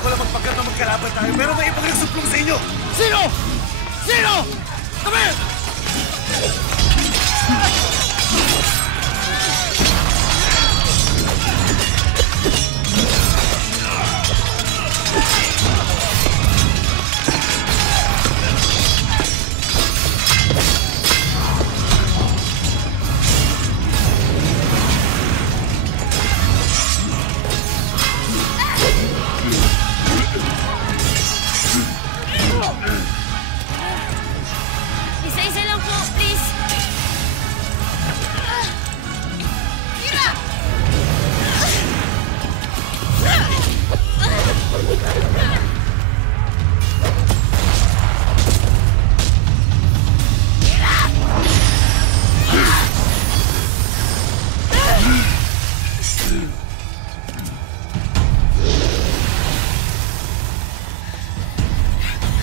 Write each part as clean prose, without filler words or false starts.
ko lang magpagkat na magkalaban tayo, pero may ibang nagsuplong sa inyo! Sino? Sino? Kami! Isa-isa lang po, please. Mira!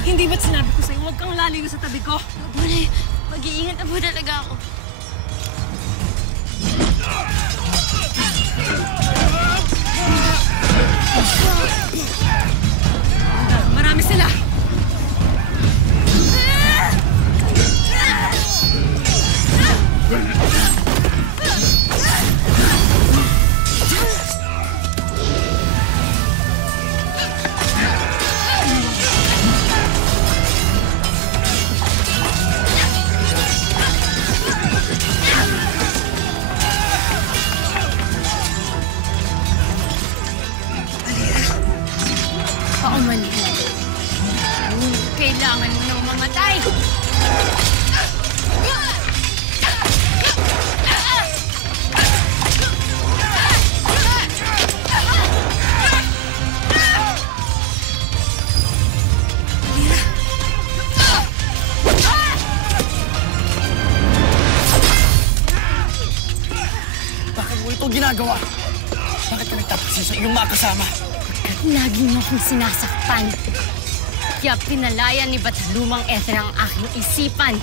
Hindi ba't sinabi ko sa'yo, huwag kang lalayo sa tabi ko? Muli, mag-iingat na po talaga ako. Marami sila! Paumanhin. Kailangan mo nang mamatay. Bakit mo ito ginagawa? Bakit ka nagtapos sa iyong mga kasama? Lagi niyo akong sinasaktan. Kaya pinalayan ni Batalumang Ether ang aking isipan.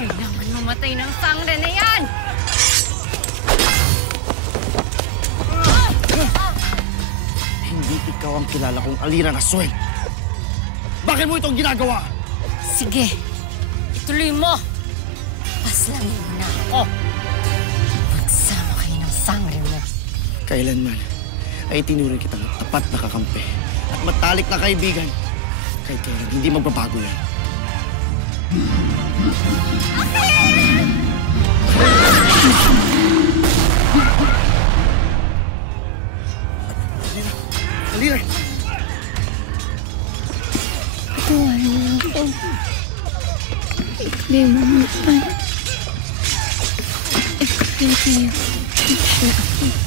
Kailangan mamatay ng sangre na yan! Hindi ikaw ang kilala kong Alira Nasuen. Bakit mo itong ginagawa? Sige, ituloy mo. Paslangin mo na ako. Magsama kayo ng sangre mo. Kailanman ay tinuring kitang tapat na kakampi at matalik na kaibigan. Kahit kailan hindi magbabago yan. Alira! Patawarin mo lang ako. Hindi mo mapan. Ipagpintiyo. Ito ako.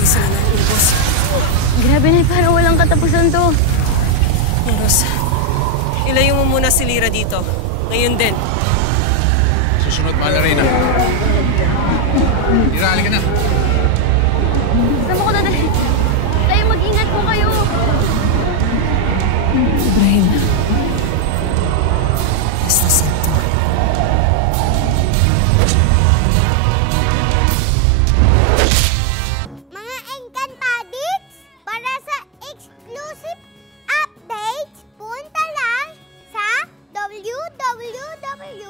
Isa na lang, Ubos. Grabe na, parang walang katapusan to. Ubos, ilayo mo muna si Lira dito. Ngayon din. Susunod, mahal na Reyna. Lira, halika na. Sama ko na dali. Tayo mag-ingat po kayo. Ibrahim. Basta santo. Mga Encantadits, para sa exclusive updates, punta lang sa www